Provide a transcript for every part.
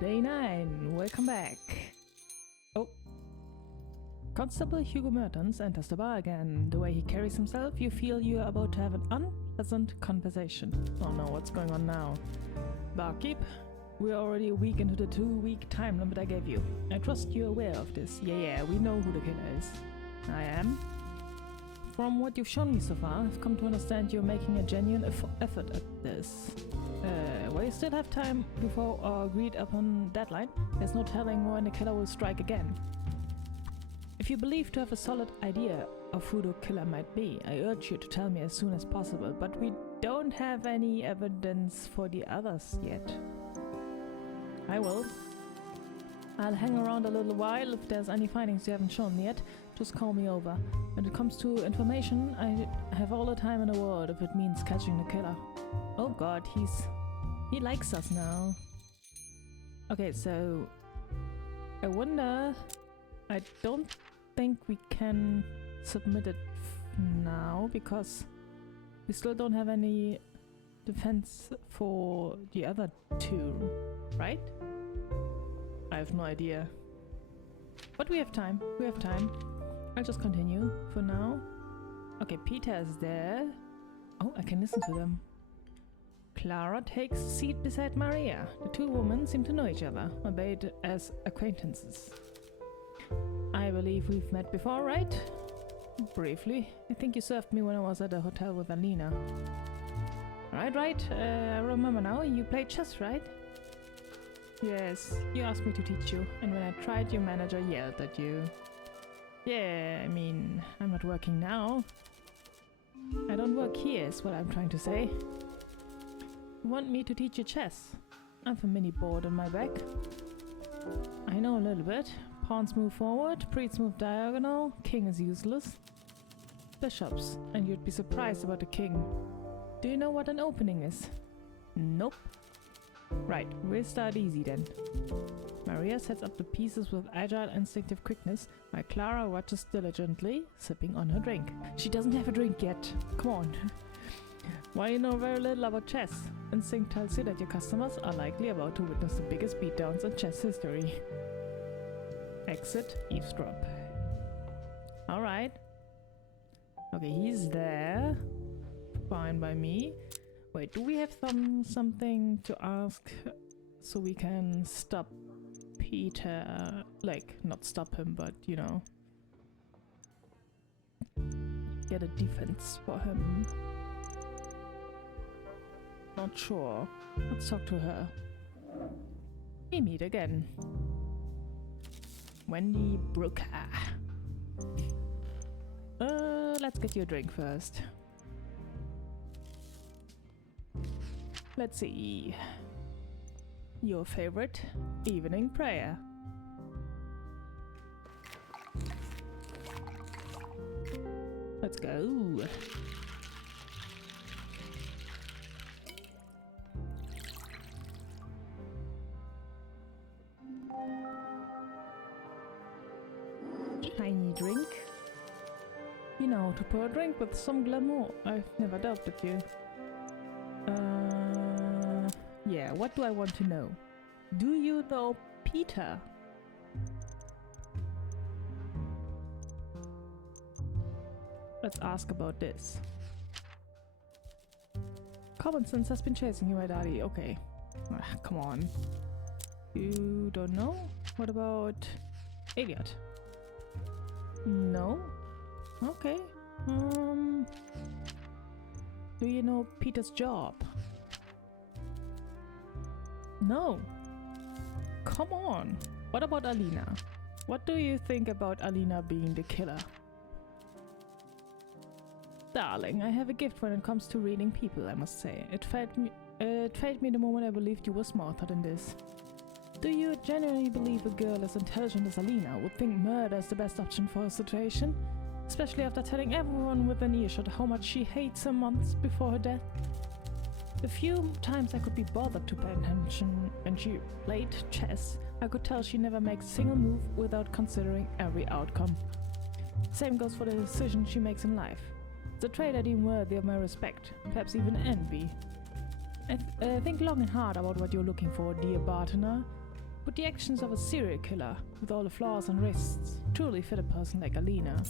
Day 9, welcome back. Oh. Constable Hugo Mertens enters the bar again. The way he carries himself, you feel you are about to have an unpleasant conversation. Oh no, what's going on now? Barkeep, we're already a week into the 2-week time limit I gave you. I trust you're aware of this. Yeah, we know who the killer is. I am. From what you've shown me so far, I've come to understand you're making a genuine effort at this. Well, you still have time before our agreed upon deadline. There's no telling when the killer will strike again. If you believe to have a solid idea of who the killer might be, I urge you to tell me as soon as possible, but we don't have any evidence for the others yet. I will. I'll hang around a little while. If there's any findings you haven't shown me yet, just call me over. When it comes to information, I have all the time in the world if it means catching the killer. Oh god, he likes us now. Okay, so I wonder, I don't think we can submit it now because we still don't have any defense for the other two, right? I have no idea. But we have time, I'll just continue for now. Okay, Peter is there. Oh, I can listen to them. Clara takes a seat beside Maria. The two women seem to know each other, albeit as acquaintances. I believe we've met before, right? Briefly. I think you served me when I was at a hotel with Alina. Right. I remember now. You played chess, right? Yes, you asked me to teach you, and when I tried, your manager yelled at you. Yeah, I mean, I'm not working now. I don't work here, is what I'm trying to say. You want me to teach you chess? I've a mini board on my back. I know a little bit. Pawns move forward, priests move diagonal, king is useless. Bishops, and you'd be surprised about the king. Do you know what an opening is? Nope. Right, we'll start easy then. Maria sets up the pieces with agile, instinctive quickness, while Clara watches diligently, sipping on her drink. She doesn't have a drink yet. Come on. While you know very little about chess, instinct tells you that your customers are likely about to witness the biggest beatdowns in chess history. Exit eavesdrop. Alright. Okay, he's there. Fine by me. Wait, do we have something to ask so we can stop Peter? Like, not stop him, but, you know, get a defense for him. Not sure. Let's talk to her. We meet again. Wendy Brooker. Let's get you a drink first. Let's see. Your favorite evening prayer. Let's go. Shiny drink. You know, to pour a drink with some glamour. I've never doubted you. Yeah, what do I want to know? Do you know Peter? Let's ask about this. Common sense has been chasing you, my daddy. Okay. Come on. You don't know? What about Elliot? No? Okay. Do you know Peter's job? No. Come on. What about Alina? What do you think about Alina being the killer? Darling, I have a gift when it comes to reading people, I must say. It failed me the moment I believed you were smarter than this. Do you genuinely believe a girl as intelligent as Alina would think murder is the best option for a situation? Especially after telling everyone within earshot how much she hates her months before her death? The few times I could be bothered to pay attention when she played chess, I could tell she never makes a single move without considering every outcome. Same goes for the decisions she makes in life. It's a trait I deem worthy of my respect, perhaps even envy. Think long and hard about what you're looking for, dear bartender. but the actions of a serial killer, with all the flaws and risks, truly fit a person like Alina.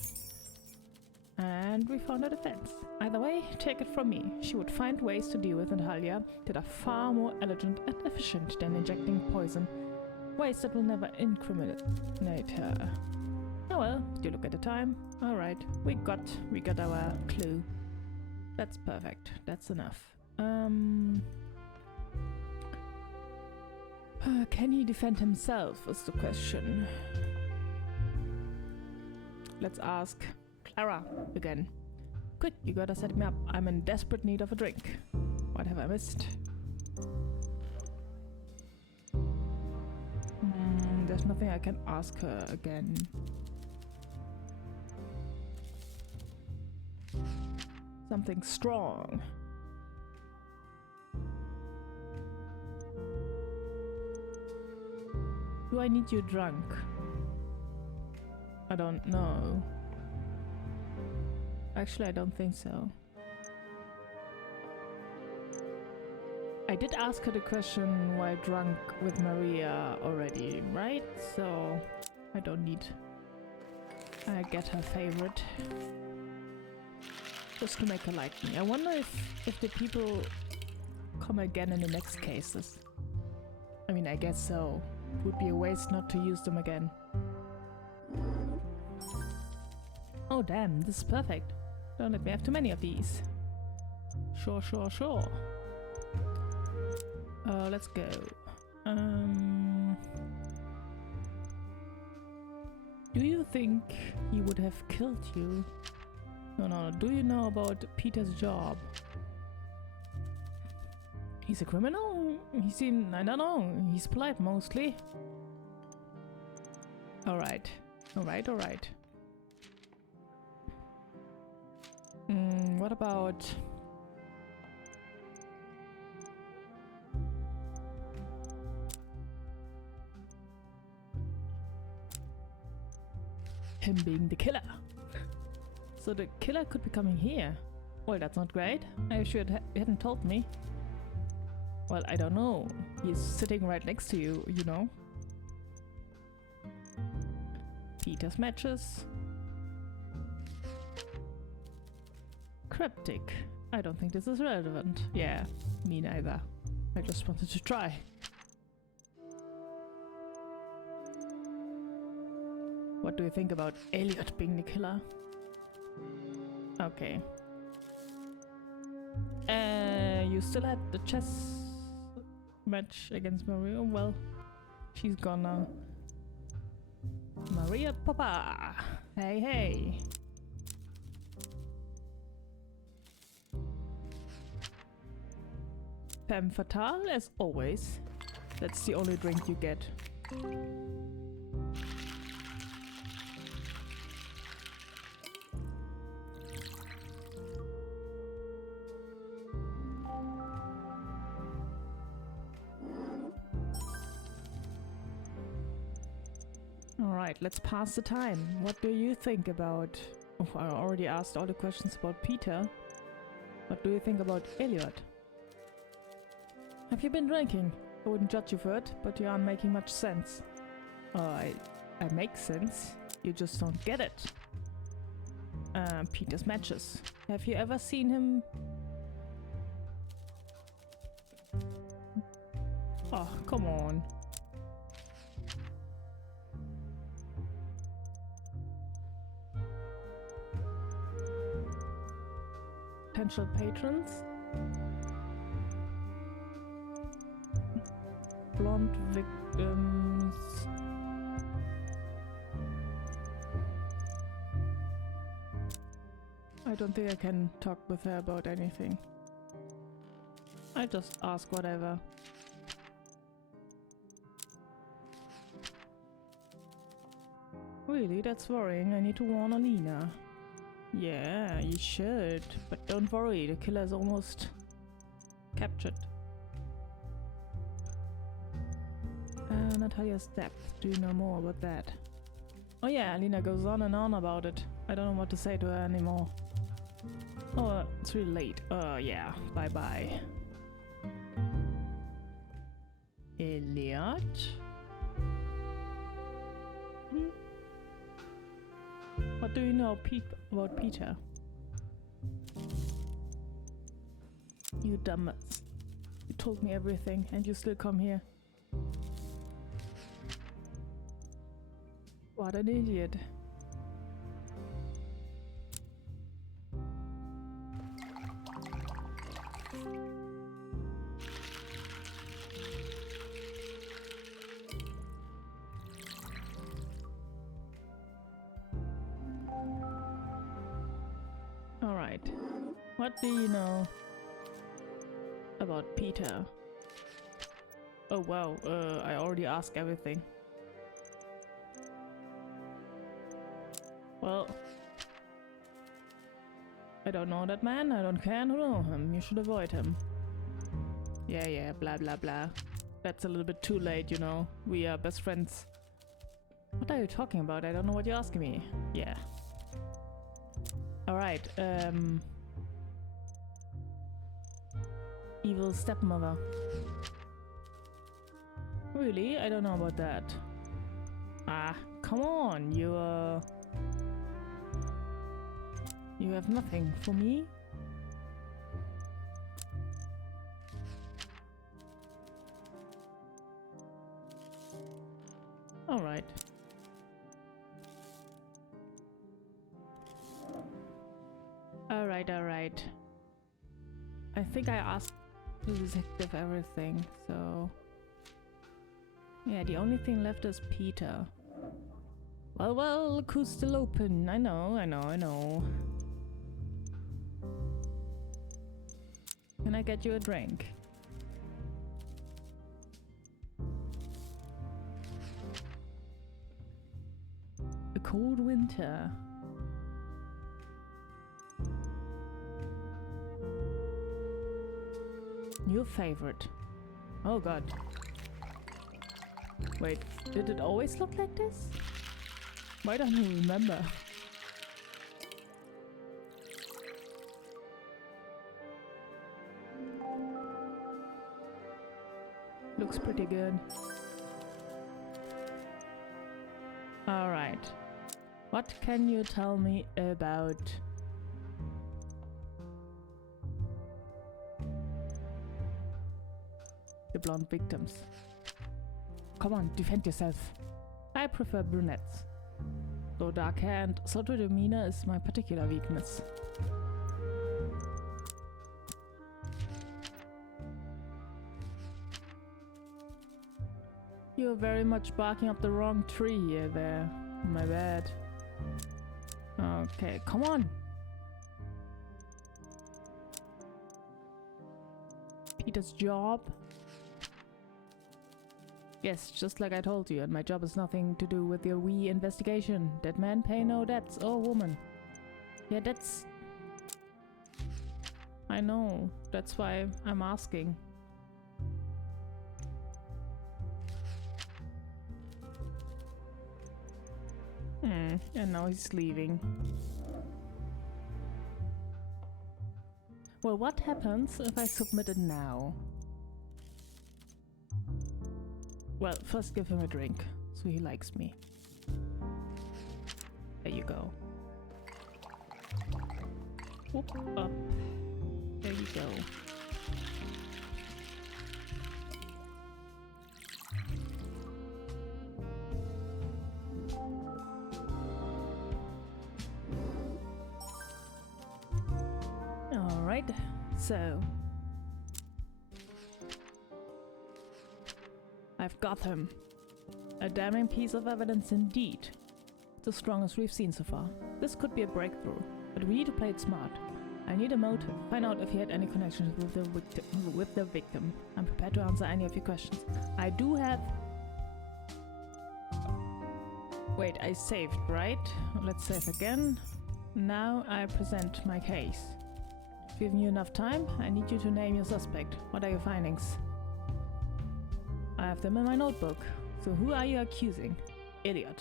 And we found a defense. Either way, take it from me, she would find ways to deal with Natalia that are far more elegant and efficient than injecting poison. Ways that will never incriminate her. Oh well, you look at the time. Alright, we got our clue. That's perfect. That's enough. Can he defend himself is the question. Let's ask Clara again. Quick, you gotta set me up. I'm in desperate need of a drink. What have I missed? There's nothing I can ask her again. Something strong. Do I need you drunk? I don't know. Actually, I don't think so. I did ask her the question while drunk with Maria already, right? So I don't need... I get her favorite. Just to make her like me. I wonder if the people come again in the next cases. I mean, I guess so. It would be a waste not to use them again. Oh damn, this is perfect. Don't let me have too many of these. Sure. Let's go. Do you think he would have killed you? No. Do you know about Peter's job? He's a criminal? He seemed... I don't know. He's polite mostly. Alright. What about... him being the killer? So the killer could be coming here. Well, that's not great. I wish you hadn't told me. Well, I don't know. He's sitting right next to you, you know. Peter's matches. Cryptic. I don't think this is relevant. Yeah, me neither. I just wanted to try. What do you think about Elliot being the killer? Okay. You still had the chess match against Maria? Well, she's gone now. Maria Papa! Hey! Femme fatale as always. That's the only drink you get. Alright, let's pass the time. What do you think about... Oh, I already asked all the questions about Peter. What do you think about Elliot? Have you been drinking? I wouldn't judge you for it, but you aren't making much sense. Oh, I make sense. You just don't get it. Peter's matches. Have you ever seen him... Oh, come on. Potential patrons? Blonde victims... I don't think I can talk with her about anything. I just ask whatever. Really, that's worrying. I need to warn Alina. Yeah, you should. But don't worry, the killer is almost captured. Natalia's depth. Do you know more about that? Oh yeah, Alina goes on and on about it. I don't know what to say to her anymore. Oh, it's really late. Yeah, bye-bye. Elliot? What do you know about Peter? You dumbass. You told me everything and you still come here. What an idiot. Alright. What do you know about Peter? Oh wow, I already asked everything. Well, I don't know that man, I don't care who know him, you should avoid him. Yeah, blah blah blah. That's a little bit too late, you know, we are best friends. What are you talking about? I don't know what you're asking me. Yeah. Alright, evil stepmother. Really? I don't know about that. Ah, come on, you have nothing for me? Alright. Alright. I think I asked the detective everything, so... Yeah, the only thing left is Peter. Well, look who's still open. I know. Can I get you a drink? A cold winter. Your favorite. Oh god. Wait, did it always look like this? Why don't you remember? Looks pretty good. Alright. What can you tell me about the blonde victims? Come on, defend yourself. I prefer brunettes. Though dark hair and subtle demeanor is my particular weakness. You're very much barking up the wrong tree here there. My bad. Okay, come on! Peter's job? Yes, just like I told you, and my job is nothing to do with your wee investigation. Dead man pay no debts, or woman. Yeah, that's... I know, that's why I'm asking. And now he's leaving. Well, what happens if I submit it now? Well, first give him a drink, so he likes me. There you go. Whoop, up. There you go. Alright, so... I've got him. A damning piece of evidence indeed. The strongest we've seen so far. This could be a breakthrough, but we need to play it smart. I need a motive. Find out if he had any connections with the victim. I'm prepared to answer any of your questions. I do have... Wait, I saved, right? Let's save again. Now I present my case. Given you enough time, I need you to name your suspect. What are your findings? I have them in my notebook. So who are you accusing? Elliot.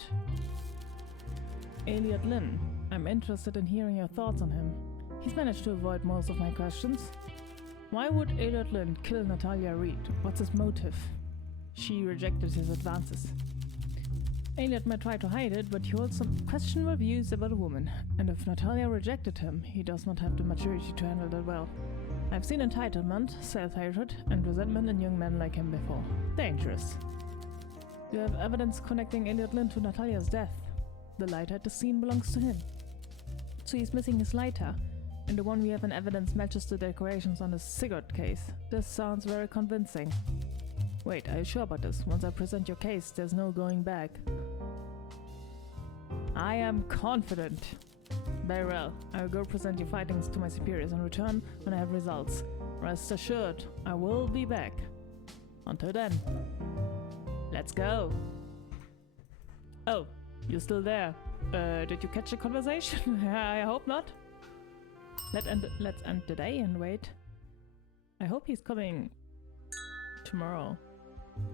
Elliot Lynn. I'm interested in hearing your thoughts on him. He's managed to avoid most of my questions. Why would Elliot Lynn kill Natalia Reed? What's his motive? She rejected his advances. Elliot might try to hide it, but he holds some questionable views about a woman, and if Natalia rejected him, he does not have the maturity to handle that well. I've seen entitlement, self-hatred, and resentment in young men like him before. Dangerous. You have evidence connecting Elliot Lynn to Natalia's death. The lighter at the scene belongs to him. So he's missing his lighter, and the one we have in evidence matches the decorations on his cigarette case. This sounds very convincing. Wait, are you sure about this? Once I present your case, there's no going back. I am confident. Very well. I will go present your findings to my superiors and return when I have results. Rest assured, I will be back. Until then, let's go. Oh, you're still there. Did you catch the conversation? I hope not. Let's end the day and wait. I hope he's coming tomorrow.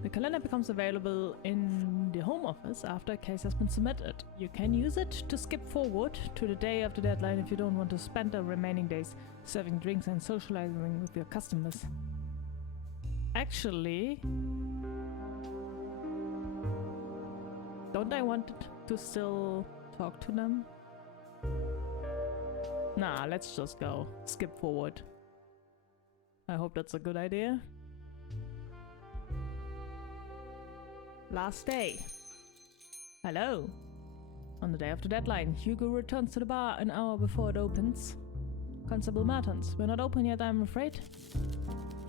The calendar becomes available in the home office after a case has been submitted. You can use it to skip forward to the day of the deadline if you don't want to spend the remaining days serving drinks and socializing with your customers. Actually, don't I want to still talk to them? Nah, let's just go. Skip forward. I hope that's a good idea. Last day. Hello. On the day of the deadline, Hugo returns to the bar an hour before it opens. Constable Mertens, we're not open yet, I'm afraid.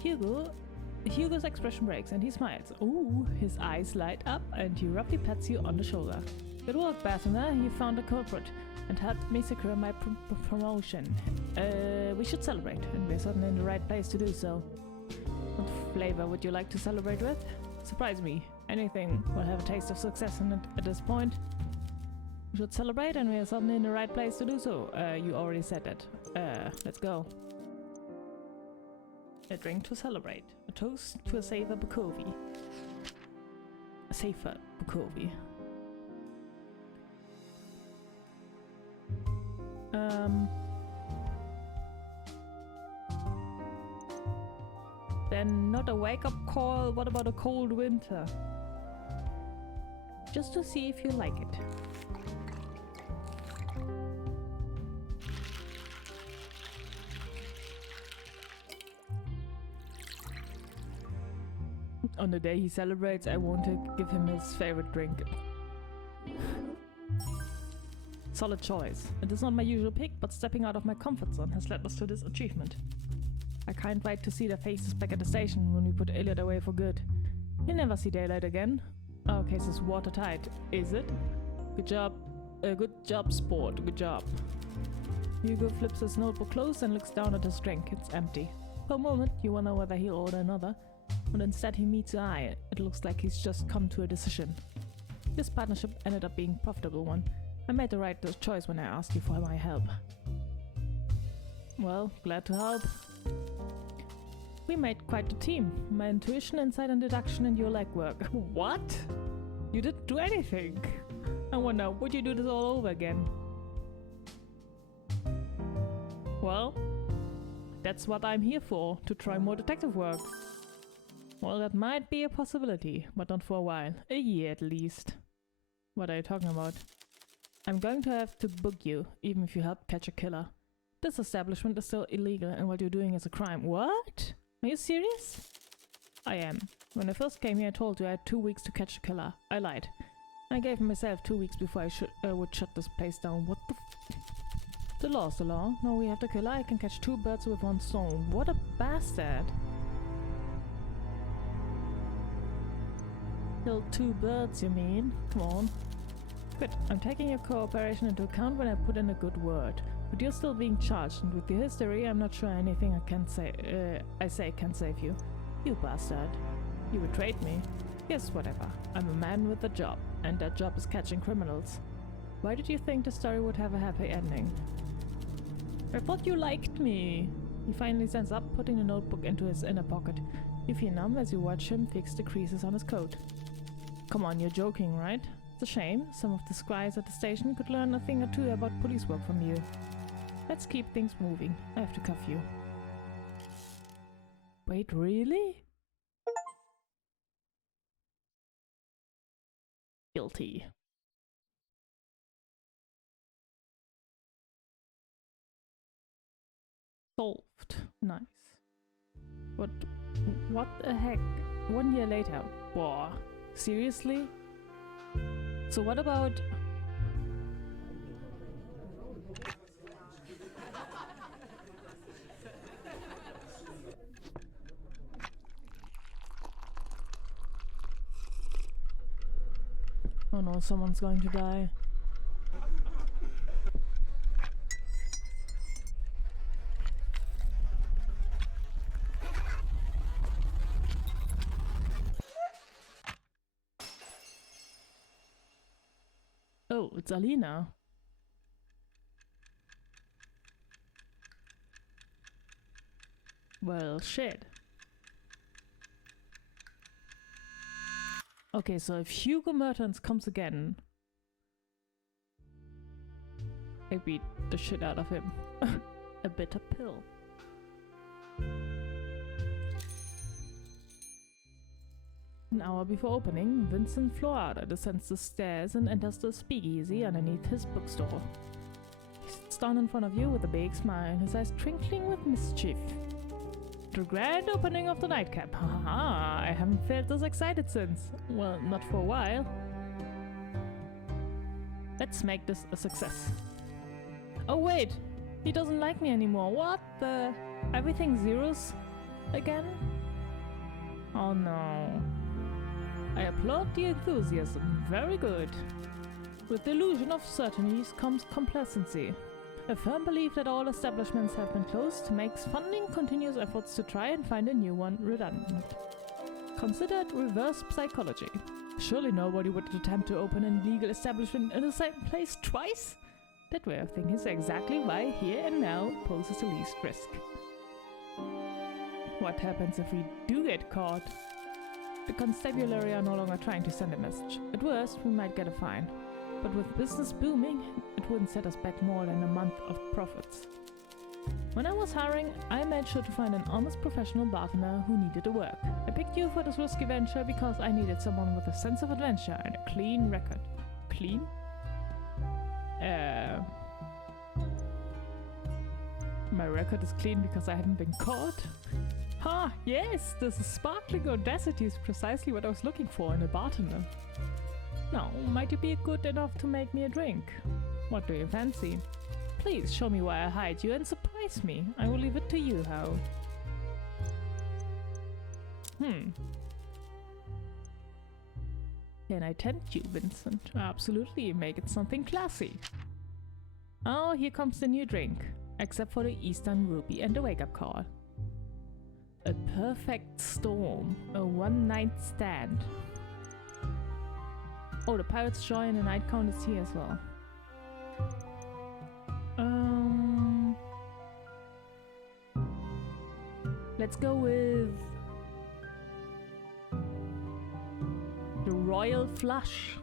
Hugo's expression breaks and he smiles. Ooh, his eyes light up and he roughly pats you on the shoulder. Good work, Bartender. You found a culprit and helped me secure my promotion. We should celebrate, and we're certainly in the right place to do so. What flavor would you like to celebrate with? Surprise me. Anything will have a taste of success in it at this point. We should celebrate, and we are certainly in the right place to do so. You already said that. Let's go. A drink to celebrate. A toast to a safer Bukovi. A safer Bukovi. Then not a wake-up call, what about a cold winter? Just to see if you like it. On the day he celebrates, I want to give him his favorite drink. Solid choice. It is not my usual pick, but stepping out of my comfort zone has led us to this achievement. I can't wait to see their faces back at the station when we put Elliot away for good. He'll never see daylight again. Our case is watertight, is it? Good job. Good job, sport. Good job. Hugo flips his notebook closed and looks down at his drink. It's empty. For a moment, you wonder whether he'll order another, but instead he meets your eye. It looks like he's just come to a decision. This partnership ended up being a profitable one. I made the right choice when I asked you for my help. Well, glad to help. We made quite a team. My intuition, insight and deduction and your legwork. What? You didn't do anything. I wonder, would you do this all over again? Well, that's what I'm here for, to try more detective work. Well, that might be a possibility, but not for a while. A year at least. What are you talking about? I'm going to have to book you, even if you help catch a killer. This establishment is still illegal and what you're doing is a crime. What? Are you serious? I am. When I first came here I told you I had 2 weeks to catch a killer. I lied. I gave myself 2 weeks before I would shut this place down. What the The law's the law. Now we have the killer. I can catch 2 birds with 1 stone. What a bastard. Killed 2 birds, you mean? Come on. Good. I'm taking your cooperation into account when I put in a good word. But you're still being charged, and with your history, I'm not sure anything can save you. You bastard. You betrayed me. Yes, whatever. I'm a man with a job, and that job is catching criminals. Why did you think the story would have a happy ending? I thought you liked me. He finally stands up, putting the notebook into his inner pocket. You feel numb as you watch him fix the creases on his coat. Come on, you're joking, right? It's a shame. Some of the squires at the station could learn a thing or two about police work from you. Let's keep things moving. I have to cuff you. Wait, really? Guilty. solved. Nice. But what the heck? 1 year later. Whoa. Seriously? So what about... Oh no, someone's going to die. Oh, it's Alina. Well, shit. Okay, so if Hugo Mertens comes again, I beat the shit out of him. A bitter pill. An hour before opening, Vincent Florada descends the stairs and enters the speakeasy underneath his bookstore. He sits down in front of you with a big smile, his eyes twinkling with mischief. The grand opening of the nightcap. Haha, I haven't felt this excited since. Well, not for a while. Let's make this a success. Oh wait, he doesn't like me anymore. What the? Everything zeros again? Oh no. I applaud the enthusiasm. Very good. With the illusion of certainty comes complacency. A firm belief that all establishments have been closed makes funding continuous efforts to try and find a new one redundant. Considered reverse psychology. Surely nobody would attempt to open an illegal establishment in the same place twice? That way of thinking is exactly why Here and Now poses the least risk. What happens if we do get caught? The constabulary are no longer trying to send a message. At worst, we might get a fine. But with business booming, it wouldn't set us back more than a month of profits. When I was hiring, I made sure to find an honest professional bartender who needed the work. I picked you for this risky venture because I needed someone with a sense of adventure and a clean record. Clean? My record is clean because I haven't been caught? Ha! Yes! This sparkling audacity is precisely what I was looking for in a bartender. Now, might you be good enough to make me a drink? What do you fancy? Please show me why I hired you and surprise me. I will leave it to you how. Can I tempt you, Vincent? Absolutely, make it something classy. Oh, here comes the new drink. Except for the Eastern Ruby and the wake-up call. A perfect storm. A one-night stand. Oh, the Pirate's Joy and the Night Count is here as well. Let's go with the Royal Flush.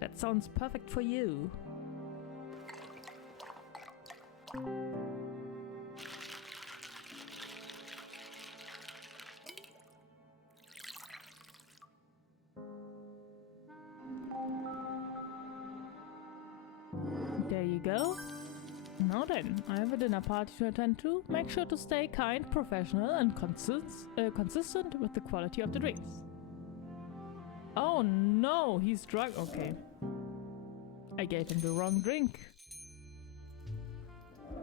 That sounds perfect for you. There you go. Now then, I have a dinner party to attend to. Make sure to stay kind, professional, and consistent with the quality of the drinks. Oh no, he's drunk. Okay. I gave him the wrong drink.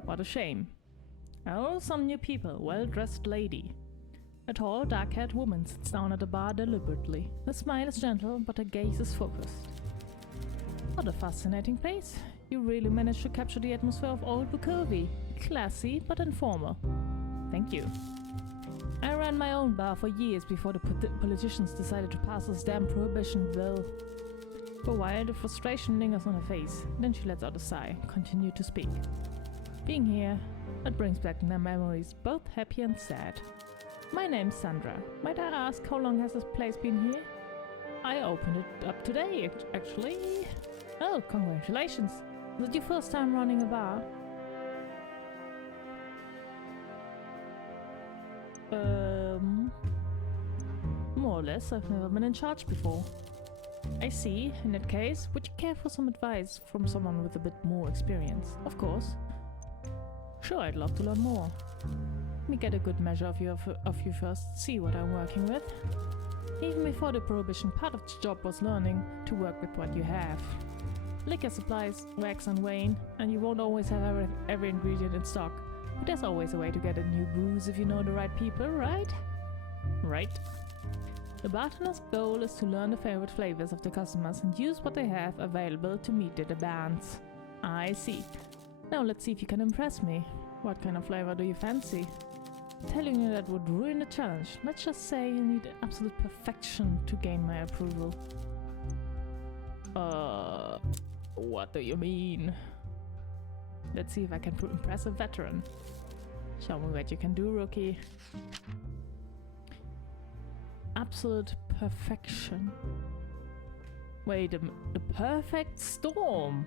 What a shame. Oh, some new people. Well-dressed lady. A tall, dark-haired woman sits down at the bar deliberately. Her smile is gentle, but her gaze is focused. What a fascinating place. You really managed to capture the atmosphere of old Bukovi. Classy, but informal. Thank you. I ran my own bar for years before the politicians decided to pass this damn prohibition bill. For a while, the frustration lingers on her face. Then she lets out a sigh, continued to speak. Being here, it brings back memories, both happy and sad. My name's Sandra. Might I ask how long has this place been here? I opened it up today, actually. Oh, congratulations. Is it your first time running a bar? More or less. I've never been in charge before. I see. In that case, would you care for some advice from someone with a bit more experience? Of course. Sure, I'd love to learn more. Let me get a good measure of you first, see what I'm working with. Even before the prohibition, part of the job was learning to work with what you have. Liquor supplies wax and wane, and you won't always have every ingredient in stock. But there's always a way to get a new booze if you know the right people, right? Right. The bartender's goal is to learn the favorite flavors of the customers and use what they have available to meet their demands. I see. Now let's see if you can impress me. What kind of flavor do you fancy? Telling you that would ruin the challenge. Let's just say you need absolute perfection to gain my approval. What do you mean? Let's see if I can impress a veteran. Show me what you can do, rookie. Absolute perfection. Wait, the perfect storm.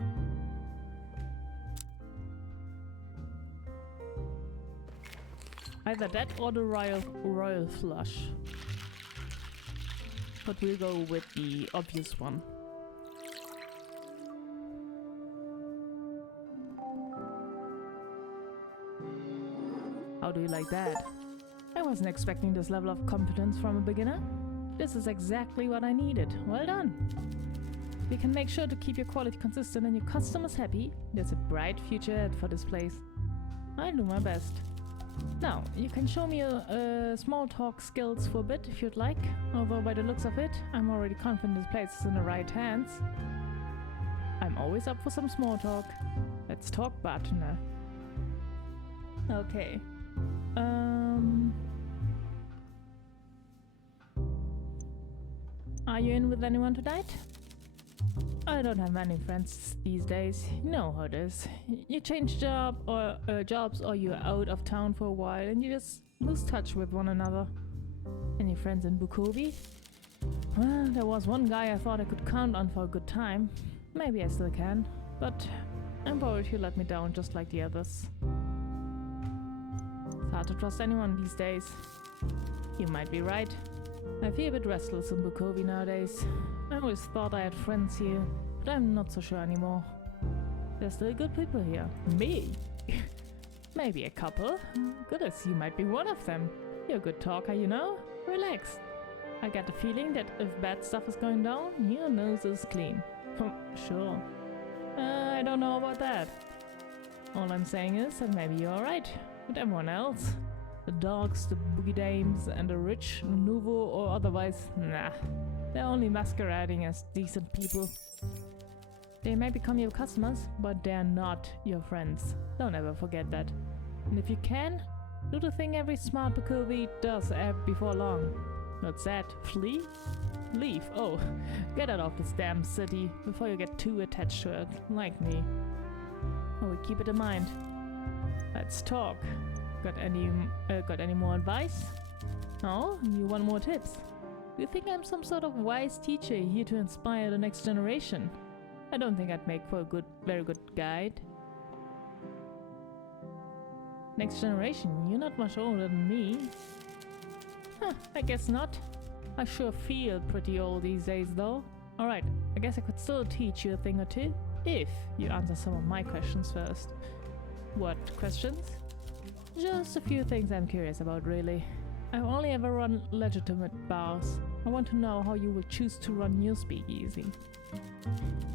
Either that or the royal flush. But we'll go with the obvious one. How do you like that? I wasn't expecting this level of competence from a beginner. This is exactly what I needed. Well done! If you can make sure to keep your quality consistent and your customers happy, there's a bright future ahead for this place. I'll do my best. Now, you can show me your small talk skills for a bit if you'd like. Although by the looks of it, I'm already confident this place is in the right hands. I'm always up for some small talk. Let's talk, bartender. Okay. Are you in with anyone tonight? I don't have many friends these days. You know how it is. You change jobs or you're out of town for a while and you just lose touch with one another. Any friends in Bukovi? Well, there was one guy I thought I could count on for a good time. Maybe I still can, but I'm worried he'll let me down just like the others. It's hard to trust anyone these days. You might be right. I feel a bit restless in Bukovi nowadays. I always thought I had friends here, but I'm not so sure anymore. There's still good people here. Me? Maybe a couple. Goodness, you might be one of them. You're a good talker, you know? Relax. I get the feeling that if bad stuff is going down, your nose is clean. Sure. I don't know about that. All I'm saying is that maybe you're alright. But everyone else, the dogs, the boogie dames, and the rich, nouveau or otherwise, nah. They're only masquerading as decent people. They may become your customers, but they're not your friends. Don't ever forget that. And if you can, do the thing every smart Bukovi does before long. What's that? Flee? Leave. Oh, get out of this damn city before you get too attached to it, like me. Oh, we keep it in mind. Let's talk. Got any more advice? Oh, you want more tips? Do you think I'm some sort of wise teacher here to inspire the next generation? I don't think I'd make for a very good guide. Next generation? You're not much older than me. Huh, I guess not. I sure feel pretty old these days though. Alright, I guess I could still teach you a thing or two, if you answer some of my questions first. What questions? Just a few things I'm curious about, really. I've only ever run legitimate bars. I want to know how you will choose to run your speakeasy.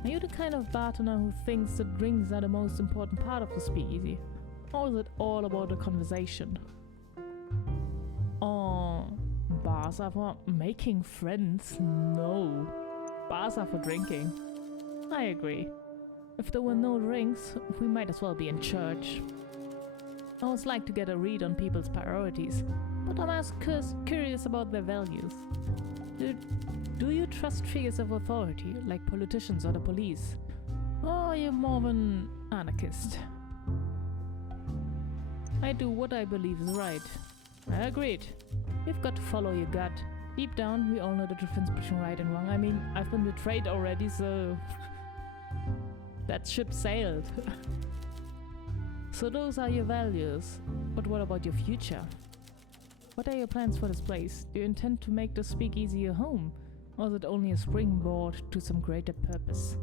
Are you the kind of bartender who thinks that drinks are the most important part of the speakeasy? Or is it all about the conversation? Oh, bars are for making friends? No. Bars are for drinking. I agree. If there were no drinks, we might as well be in church. I always like to get a read on people's priorities, but I'm as curious about their values. Do you trust figures of authority, like politicians or the police? Or are you more of an anarchist? I do what I believe is right. I agreed. You've got to follow your gut. Deep down, we all know the difference between right and wrong. I mean, I've been betrayed already, so... that ship sailed. So those are your values. But what about your future? What are your plans for this place? Do you intend to make the speakeasy your home? Or is it only a springboard to some greater purpose?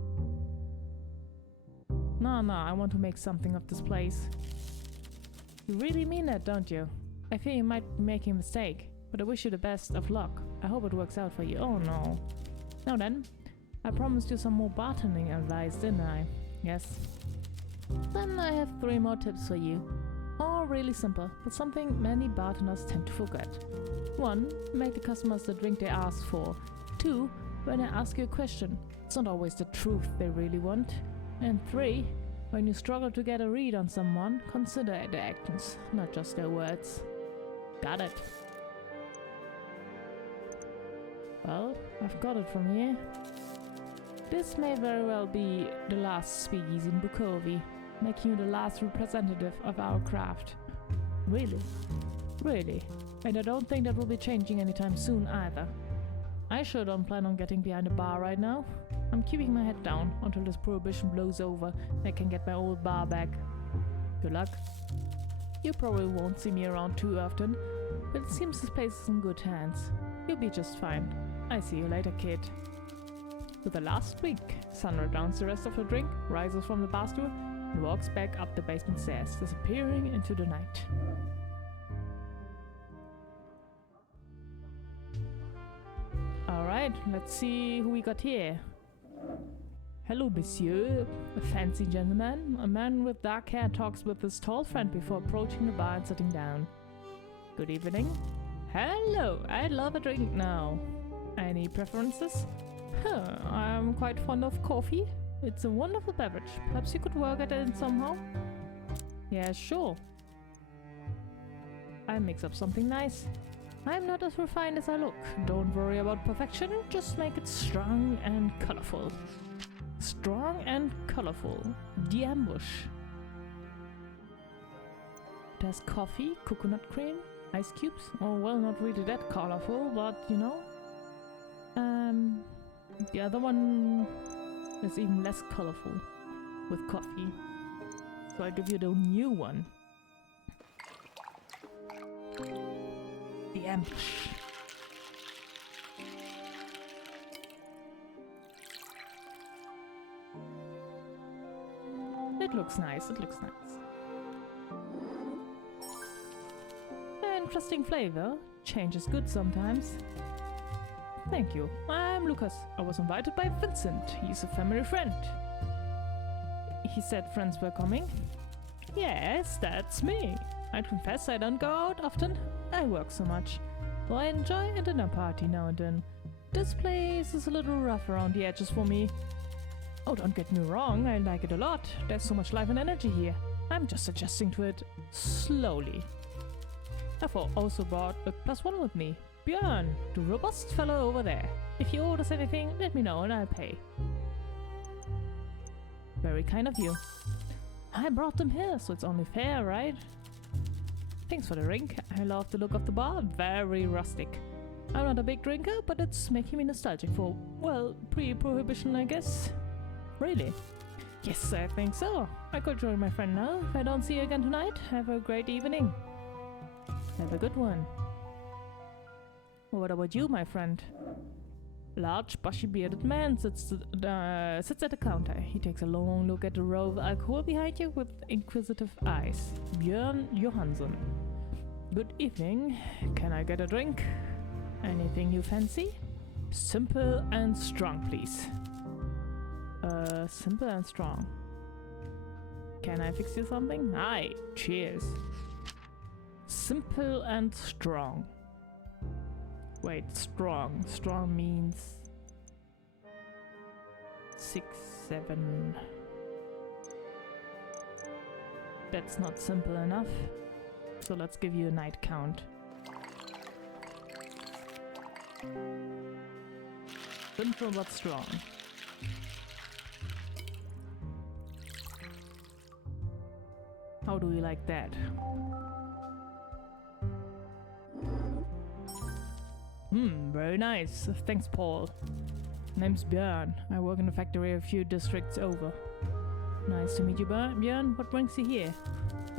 No, I want to make something of this place. You really mean that, don't you? I fear you might be making a mistake, but I wish you the best of luck. I hope it works out for you. Oh no. Now then, I promised you some more bartending advice, didn't I? Yes. Then I have 3 more tips for you. All really simple, but something many bartenders tend to forget. 1. Make the customers the drink they ask for. 2. When I ask you a question, it's not always the truth they really want. And 3. When you struggle to get a read on someone, consider their actions, not just their words. Got it. Well, I've got it from here. This may very well be the last speakeasy in Bukovi, making you the last representative of our craft. Really? Really? And I don't think that will be changing anytime soon either. I sure don't plan on getting behind a bar right now. I'm keeping my head down until this prohibition blows over and I can get my old bar back. Good luck. You probably won't see me around too often, but it seems this place is in good hands. You'll be just fine. I see you later, kid. With the last drink, Sandra downs the rest of her drink, rises from the bar stool, and walks back up the basement stairs, disappearing into the night. Alright, let's see who we got here. Hello, monsieur. A fancy gentleman. A man with dark hair talks with his tall friend before approaching the bar and sitting down. Good evening. Hello, I'd love a drink now. Any preferences? I'm quite fond of coffee. It's a wonderful beverage. Perhaps you could work at it somehow? Yeah, sure. I'll mix up something nice. I'm not as refined as I look. Don't worry about perfection, just make it strong and colorful. Strong and colorful. The ambush. It has coffee, coconut cream, ice cubes. Oh, well, not really that colorful, but you know. The other one is even less colorful with coffee. So I give you the new one. The ambush. It looks nice, it looks nice. Interesting flavor. Change is good sometimes. Thank you. I'm Lucas. I was invited by Vincent. He's a family friend. He said friends were coming. Yes, that's me. I confess I don't go out often. I work so much. Though I enjoy a dinner party now and then. This place is a little rough around the edges for me. Oh, don't get me wrong, I like it a lot. There's so much life and energy here. I'm just adjusting to it slowly. I've also brought a +1 with me. Björn, the robust fellow over there. If he orders anything, let me know and I'll pay. Very kind of you. I brought them here, so it's only fair, right? Thanks for the drink. I love the look of the bar. Very rustic. I'm not a big drinker, but it's making me nostalgic for, well, pre-prohibition, I guess. Really? Yes, I think so. I could join my friend now. If I don't see you again tonight, have a great evening. Have a good one. What about you, my friend? Large, bushy-bearded man sits at the counter. He takes a long look at the row of alcohol behind you with inquisitive eyes. Björn Johansson. Good evening. Can I get a drink? Anything you fancy? Simple and strong, please. Simple and strong. Can I fix you something? Aye, cheers. Simple and strong. Wait, strong. Strong means 6, 7. That's not simple enough. So let's give you a night count. Simple but strong. How do we like that? Very nice. Thanks, Paul. Name's Björn. I work in a factory a few districts over. Nice to meet you, Björn. What brings you here?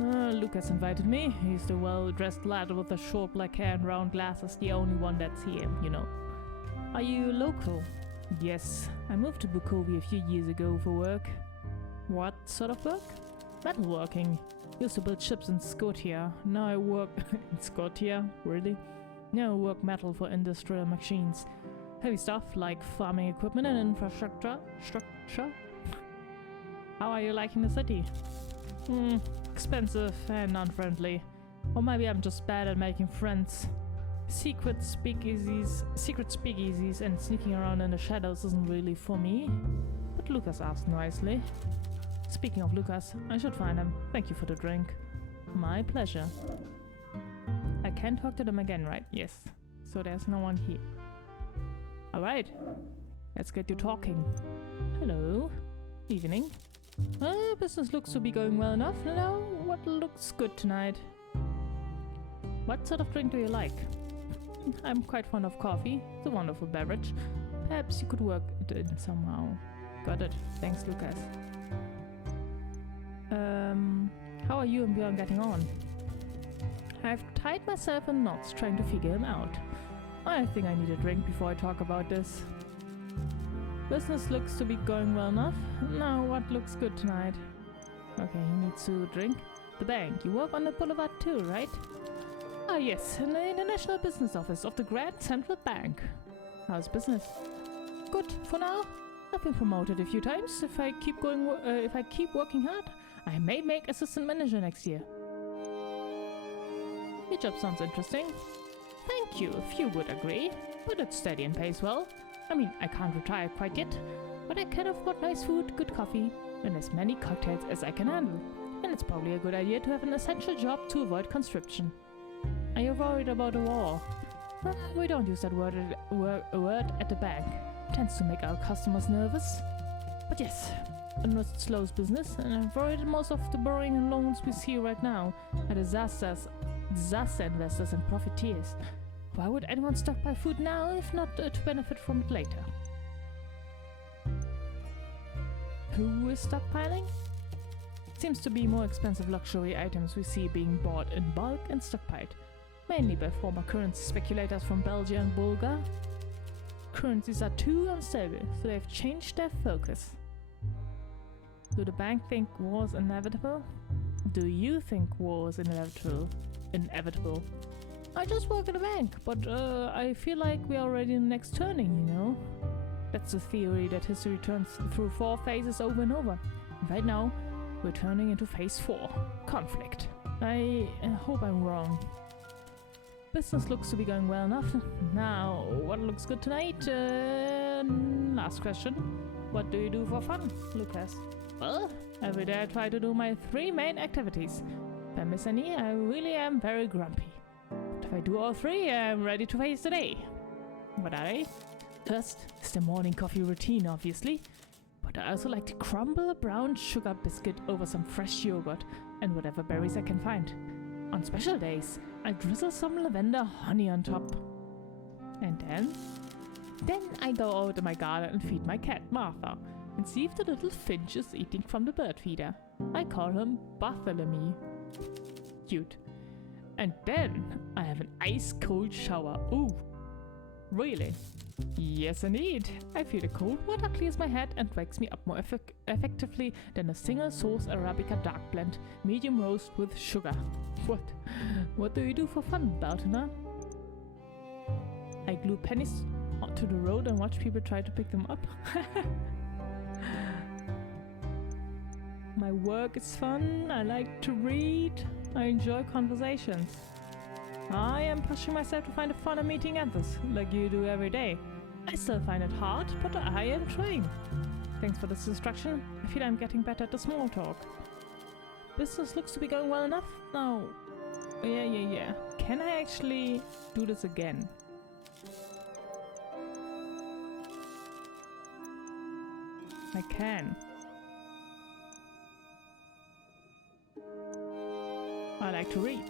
Lucas invited me. He's the well-dressed lad with the short black hair and round glasses, the only one that's here, you know. Are you local? Yes. I moved to Bukovi a few years ago for work. What sort of work? Metalworking. Used to build ships in Scotia. Now I work in Scotia, really? Now I work metal for industrial machines. Heavy stuff like farming equipment and infrastructure. How are you liking the city? Expensive and unfriendly. Or maybe I'm just bad at making friends. Secret speakeasies and sneaking around in the shadows isn't really for me. But Lucas asked nicely. Speaking of Lucas, I should find him. Thank you for the drink. My pleasure. I can talk to them again, right? Yes. So there's no one here. Alright. Let's get to talking. Hello. Evening. Business looks to be going well enough. Now, what looks good tonight? What sort of drink do you like? I'm quite fond of coffee. It's a wonderful beverage. Perhaps you could work it in somehow. Got it. Thanks, Lucas. How are you and Björn getting on? I've tied myself in knots trying to figure him out. I think I need a drink before I talk about this. Business looks to be going well enough. Now, what looks good tonight? Okay, he needs to drink. The bank. You work on the boulevard too, right? Ah, yes, in the International Business Office of the Grand Central Bank. How's business? Good, for now. I've been promoted a few times. If I keep working hard, I may make assistant manager next year. Your job sounds interesting. Thank you, if you would agree. But it's steady and pays well. I mean, I can't retire quite yet, but I can afford nice food, good coffee, and as many cocktails as I can handle. And it's probably a good idea to have an essential job to avoid conscription. Are you worried about a war? We don't use that word at the bank. It tends to make our customers nervous. But yes, it slows business, and I'm worried that most of the borrowing and loans we see right now are disaster investors and profiteers. Why would anyone stockpile food now if not to benefit from it later? Who is stockpiling? It seems to be more expensive luxury items we see being bought in bulk and stockpiled, mainly by former currency speculators from Belgium and Bulgaria. Currencies are too unstable, so they've changed their focus. Do the bank think war is inevitable? Do you think war is inevitable? I just work at a bank, but I feel like we're already in the next turning, you know? That's the theory that history turns through 4 phases over and over. Right now, we're turning into phase 4, conflict. I hope I'm wrong. Business looks to be going well enough. Now, what looks good tonight? Last question. What do you do for fun, Lucas? Well, every day I try to do my 3 main activities. If I miss any, I really am very grumpy. But if I do all 3, I'm ready to face the day. What are they? First is the morning coffee routine, obviously. But I also like to crumble a brown sugar biscuit over some fresh yogurt and whatever berries I can find. On special days, I drizzle some lavender honey on top. And then I go out in my garden and feed my cat, Martha, and see if the little finch is eating from the bird feeder. I call him Bartholomew. Cute. And then I have an ice-cold shower. Ooh, really? Yes, indeed. I feel the cold water clears my head and wakes me up more effectively than a single sauce Arabica dark blend, medium roast with sugar. What do you do for fun, Baltina? I glue pennies onto the road and watch people try to pick them up. My work is fun. I like to read. I enjoy conversations. I am pushing myself to find a fun in meeting others, like you do every day. I still find it hard, but I am trying. Thanks for this instruction. I feel I'm getting better at the small talk. Business looks to be going well enough. Now, yeah. Can I actually do this again? I can. I like to read.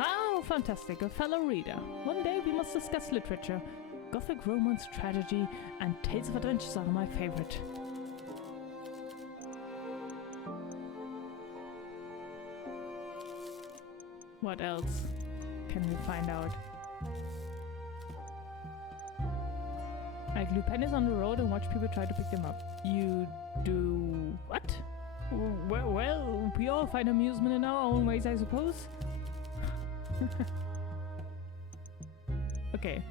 Oh, fantastic, a fellow reader. One day we must discuss literature. Gothic romance, tragedy, and tales of adventures are my favorite. What else can we find out? I glue pennies on the road and watch people try to pick them up. You do what? Well, we all find amusement in our own ways, I suppose. Okay.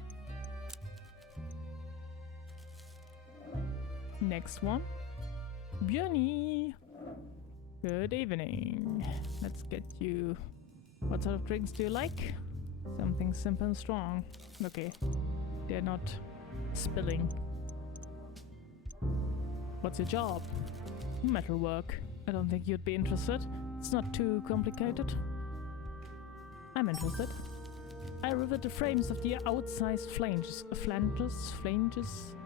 Next one. Björni! Good evening. Let's get you... What sort of drinks do you like? Something simple and strong. Okay. They're not spilling. What's your job? Metalwork. I don't think you'd be interested. It's not too complicated. I'm interested. I rivet the frames of the outsized flanges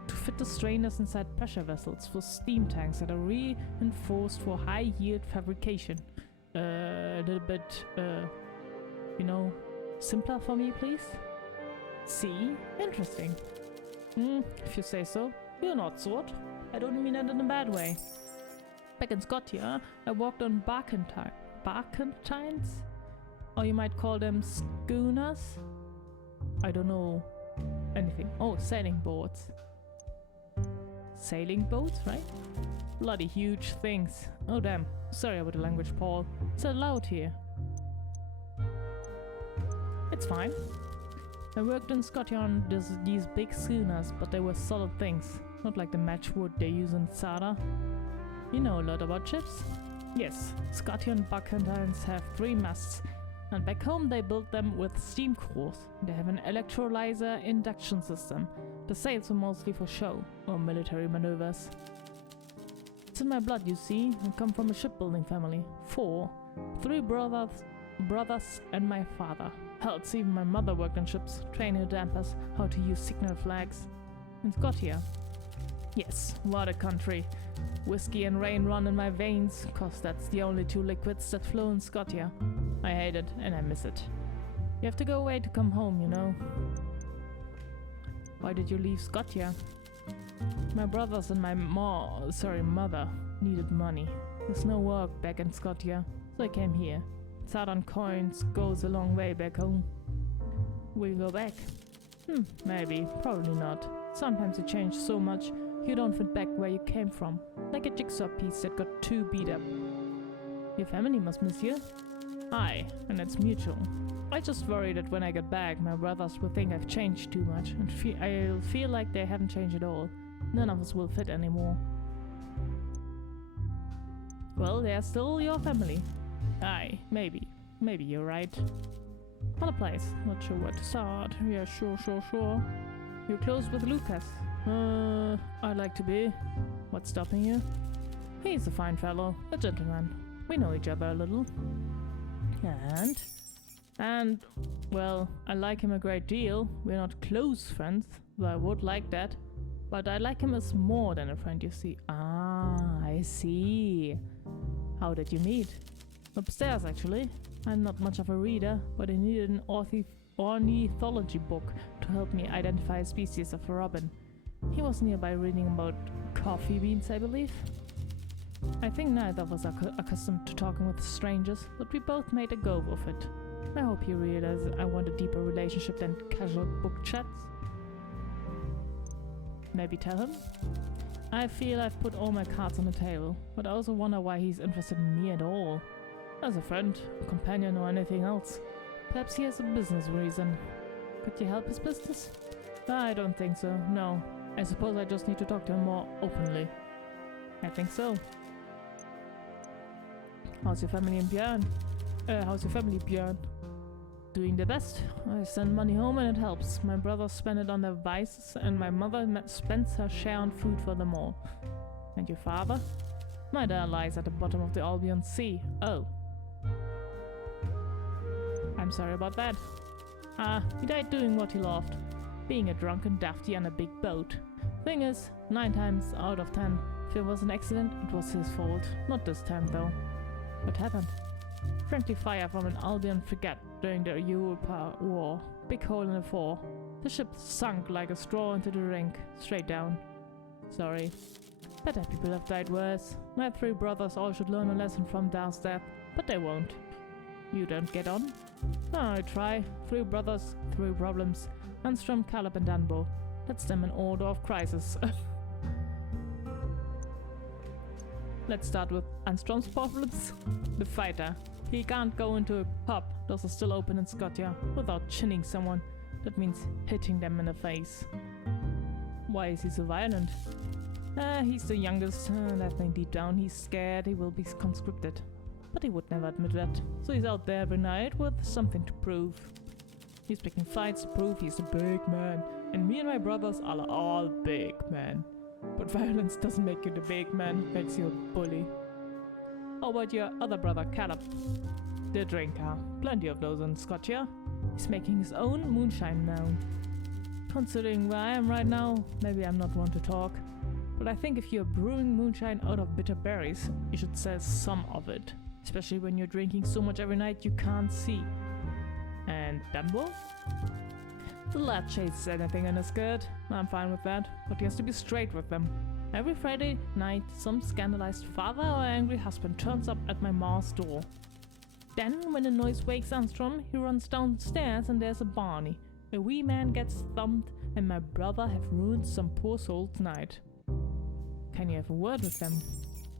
to fit the strainers inside pressure vessels for steam tanks that are reinforced for high-yield fabrication. A little bit, you know, simpler for me, please? See? Interesting. If you say so. You're not sort. I don't mean that in a bad way. Back in Scotia, I worked on barkentines? Or you might call them schooners? I don't know anything. Oh, sailing boats. Sailing boats, right? Bloody huge things. Oh damn. Sorry about the language, Paul. Is it loud here? It's fine. I worked in Scotia on these big schooners, but they were solid things. Not like the matchwood they use in Sada. You know a lot about ships? Yes, Scotian barkentines have 3 masts, and back home they build them with steam cores. They have an electrolyzer induction system. The sails are mostly for show, or military maneuvers. It's in my blood, you see. I come from a shipbuilding family. 4. 3 brothers and my father. Hell, even my mother worked on ships, training her dampers, how to use signal flags. In Scotia. Yes, what a country. Whiskey and rain run in my veins, cause that's the only 2 liquids that flow in Scotia. I hate it, and I miss it. You have to go away to come home, you know. Why did you leave Scotia? My brothers and my mother needed money. There's no work back in Scotia, so I came here. Southern coins goes a long way back home. Will you go back? Maybe, probably not. Sometimes you change so much, you don't fit back where you came from. Like a jigsaw piece that got too beat up. Your family must miss you? Aye, and it's mutual. I just worry that when I get back, my brothers will think I've changed too much, and I'll feel like they haven't changed at all. None of us will fit anymore. Well, they're still your family. Aye, maybe. Maybe you're right. Other place. Not sure where to start. Yeah, sure. You're close with Lucas. I'd like to be. What's stopping you? He's a fine fellow, a gentleman. We know each other a little. And, well, I like him a great deal. We're not close friends, though I would like that. But I like him as more than a friend, you see. Ah, I see. How did you meet? Upstairs, actually. I'm not much of a reader, but I needed an ornithology book to help me identify a species of a robin. He was nearby reading about coffee beans, I believe. I think neither of us are accustomed to talking with strangers, but we both made a go of it. I hope you realize I want a deeper relationship than casual book chats. Maybe tell him? I feel I've put all my cards on the table, but I also wonder why he's interested in me at all. As a friend, companion or anything else. Perhaps he has a business reason. Could you help his business? I don't think so, no. I suppose I just need to talk to him more openly. I think so. How's your family in Björn? How's your family, Björn? Doing the best. I send money home and it helps. My brothers spend it on their vices and my mother spends her share on food for them all. And your father? My dad lies at the bottom of the Albion Sea. Oh. I'm sorry about that. He died doing what he loved. Being a drunken dafty on a big boat. Thing is, 9 times out of 10, if it was an accident, it was his fault. Not this time, though. What happened? Friendly fire from an Albion frigate during the Europa War. Big hole in the fore. The ship sunk like a straw into the rink, straight down. Sorry. Better people have died worse. My 3 brothers all should learn a lesson from Dar's death, but they won't. You don't get on? I try. 3 brothers, 3 problems. Anstrom, Caleb and Danbo. That's them in order of crisis. Let's start with Anstrom's problems. The fighter. He can't go into a pub, those are still open in Scotia, without chinning someone. That means hitting them in the face. Why is he so violent? He's the youngest, and I think deep down he's scared he will be conscripted. But he would never admit that, so he's out there every night with something to prove. He's picking fights to prove he's a big man, and me and my brothers are all big men. But violence doesn't make you the big man, it makes you a bully. How about your other brother, Caleb? The drinker. Plenty of those in Scotia. He's making his own moonshine now. Considering where I am right now, maybe I'm not one to talk. But I think if you're brewing moonshine out of bitter berries, you should sell some of it. Especially when you're drinking so much every night you can't see. And Dumbo? The lad chases anything in his skirt. I'm fine with that, but he has to be straight with them. Every Friday night, some scandalized father or angry husband turns up at my ma's door. Then, when the noise wakes Armstrong, he runs downstairs and there's a Barney. A wee man gets thumped and my brother have ruined some poor soul's night. Can you have a word with them?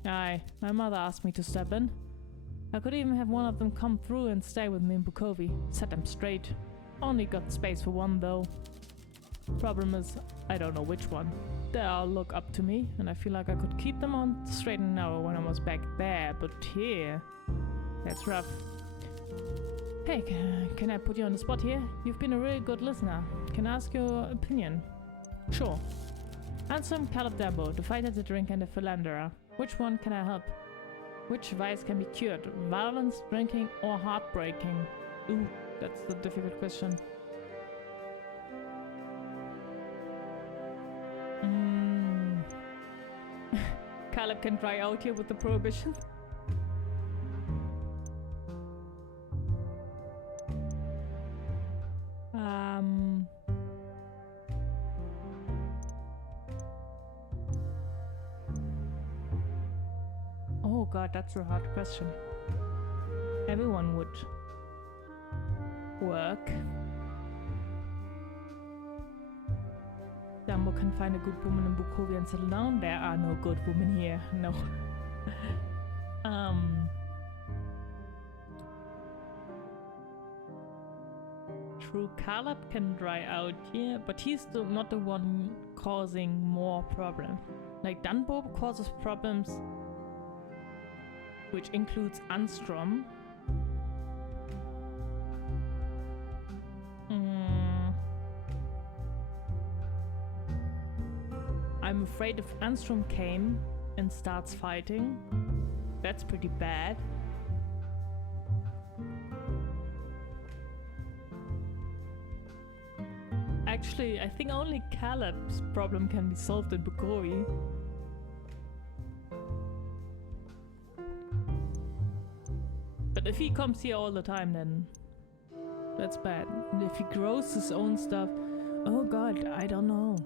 Aye, my mother asked me to step in. I could even have one of them come through and stay with me in Bukovi, set them straight. Only got space for one though. Problem is, I don't know which one. They all look up to me, and I feel like I could keep them on the straight and narrow when I was back there, but here... That's rough. Hey, can I put you on the spot here? You've been a really good listener. Can I ask your opinion? Sure. Ansem Caleb Dambo, the fighter, the drinker, and the philanderer. Which one can I help? Which vice can be cured? Violence, drinking, or heartbreaking? Ooh, that's the difficult question. Caleb can try out here with the prohibition. Oh god, that's a hard question. Everyone would work. Dumbo can find a good woman in Bukovia and settle down. There are no good women here, no. True, Caleb can dry out here, but he's still not the one causing more problems. Like Dunbo causes problems, which includes Anstrom. I'm afraid if Anstrom came and starts fighting, that's pretty bad. Actually, I think only Caleb's problem can be solved in Bukovi. But if he comes here all the time, then that's bad. And if he grows his own stuff, oh god, I don't know.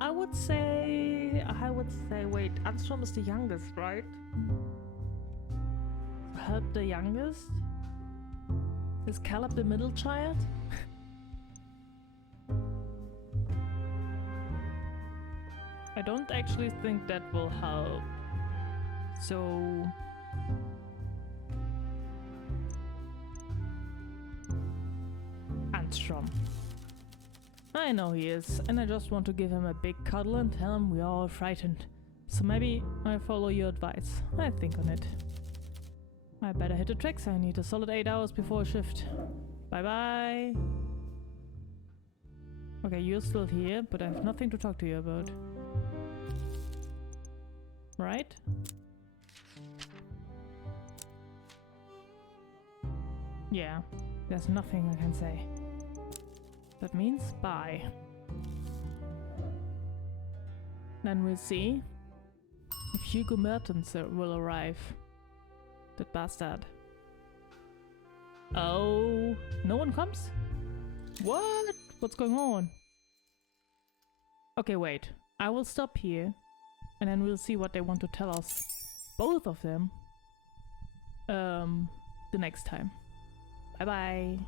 I would say, wait, Armstrong is the youngest, right? Help the youngest? Is Caleb the middle child? I don't actually think that will help. So... Armstrong. I know he is, and I just want to give him a big cuddle and tell him we're all frightened. So maybe I follow your advice. I think on it. I better hit the tricks. I need a solid 8 hours before a shift. Bye bye! Okay, you're still here, but I have nothing to talk to you about. Right? Yeah, there's nothing I can say. That means bye. Then we'll see if Hugo Mertens will arrive. That bastard. Oh, no one comes? What? What's going on? Okay, wait. I will stop here and then we'll see what they want to tell us. Both of them. The next time. Bye bye.